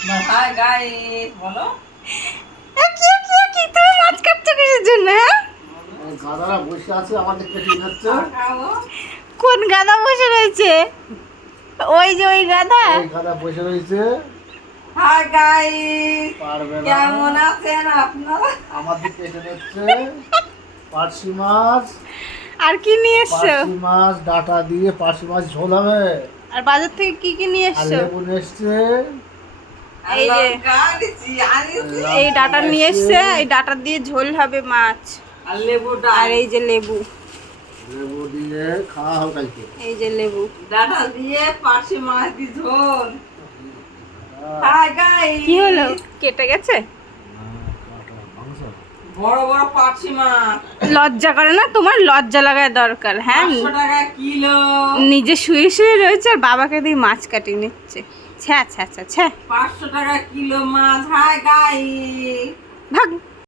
Hi guys বলো। কি কি কি তুমি মাছ কাটছো কিসের জন্য হ্যাঁ? গাদারা বসে আছে আমাদের কেটে যাচ্ছে কোন গাদা বসে রয়েছে? ওই যে ওই গাদা গাদা বসে রয়েছে। হাই গাইস কেমন আছেন আপনারা? আমাদের পার্সি মাছ। আর কি নিয়ে এসছো? পার্সি মাছ ডাটা দিয়ে পার্সি মাছ ঝোল হবে আর বাজার থেকে কি কি নিয়ে এসছো? লেবু নিয়ে এসছে। এই যে এই ডাটা নিয়ে এসছে এই ডাটা দিয়ে ঝোল হবে মাছ। আর লেবু আর এই যে লেবু। লেবু দিয়ে খাওয়া হবে কালকে এই যে লেবু। ডাটা দিয়ে পাশে মাছ দি ঝোল। কি হলো? কেটে গেছে? মাংস। বড় বড় মাছ লজ্জা করে না? তোমার লজ্জা লাগায় দরকার হ্যাঁ? টাকা কিলো। নিজে শুয়ে শুয়ে রয়েছে আর বাবাকে দিয়ে মাছ কাটিয়ে নিচ্ছে। ছ্যা ছ্যা ছ্যা ছ্যা। পাঁচশো টাকা কিলো মাছ। Hi guys